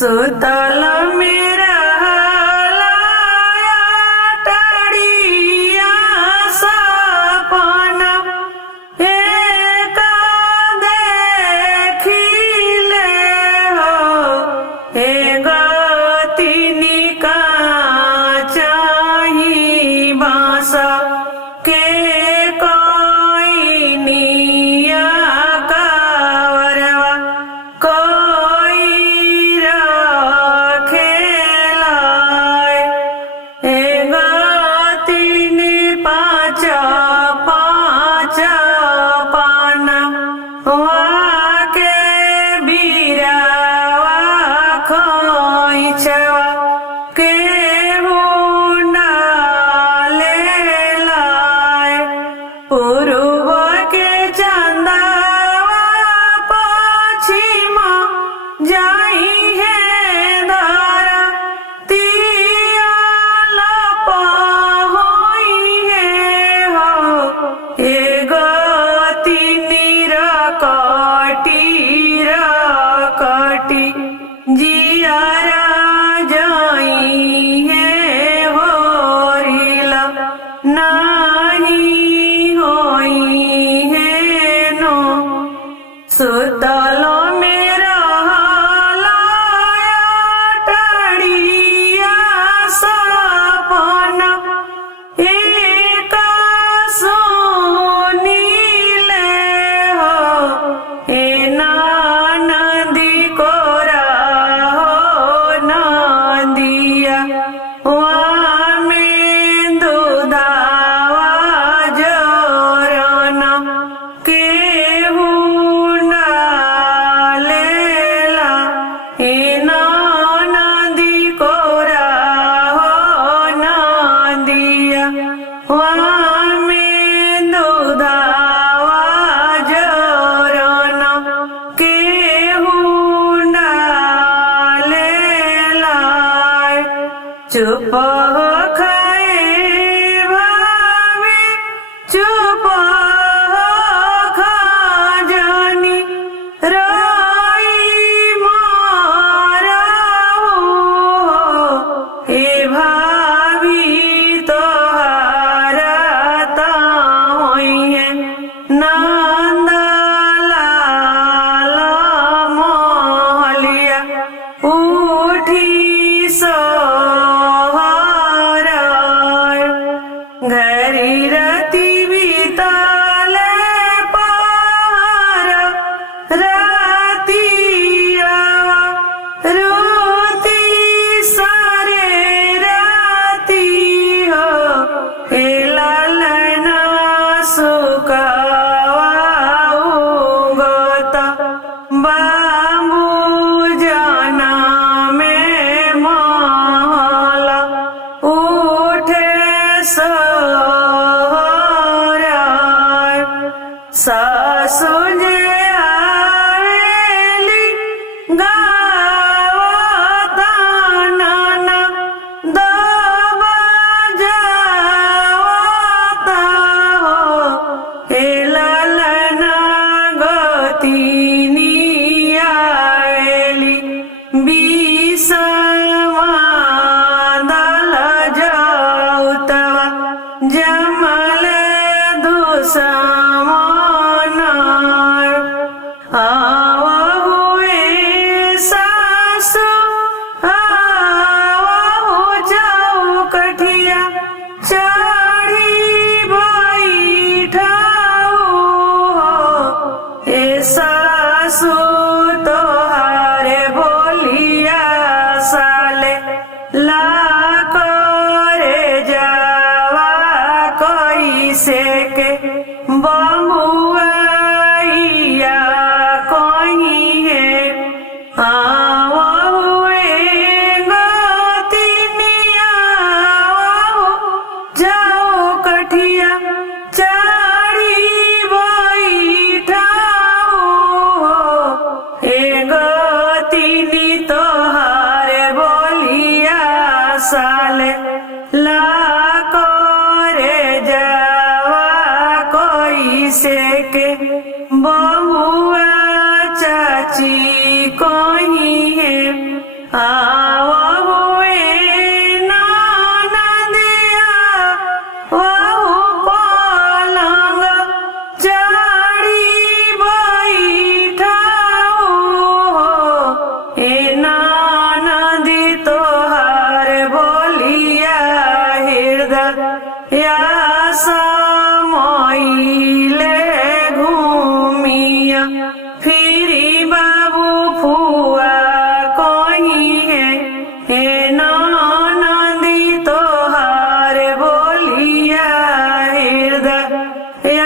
सुतल मेरा लाया टड़िया सपना एका देखिले हो गतिनी का चाही बाँस के कोई निया कावरवा जियारा जाई है होरिला नाही होई है नो सुतलो मेरा लाया टड़िया सपना एका सुनीले हो नदी को चुप खाए भावे चुप खा जानी राई मारा हे भाभी तोहारा ताई है नंदा लाला मोहलिया उठी घरी रती बीताले पार राती आवा रोती सारे राती हो हे लालना सुकावा उगता बाबू जाना में माला उठे सासु जे आवेली गावता नाना दबा जावता हो हे लालना गतिनी आवेली बीसवा दल जाउतवा जमल दुसवा हुए सासु हो जाओ कठिया चढ़ी बैठाओ हे सासु तोहारे बोलिया साले ला करे जावा कैसे के बमुआ साले ला करे जावा कैसे के बहुआ चाची कोही है आवो नदिया वहु पलंग चढ़ी बैठाऊ हो ए नदी तोहार बोलिया हृदय समइले घूमिया फिरी बाबू फुआ कहीं है हे नदी तोहार बोलिया हृदय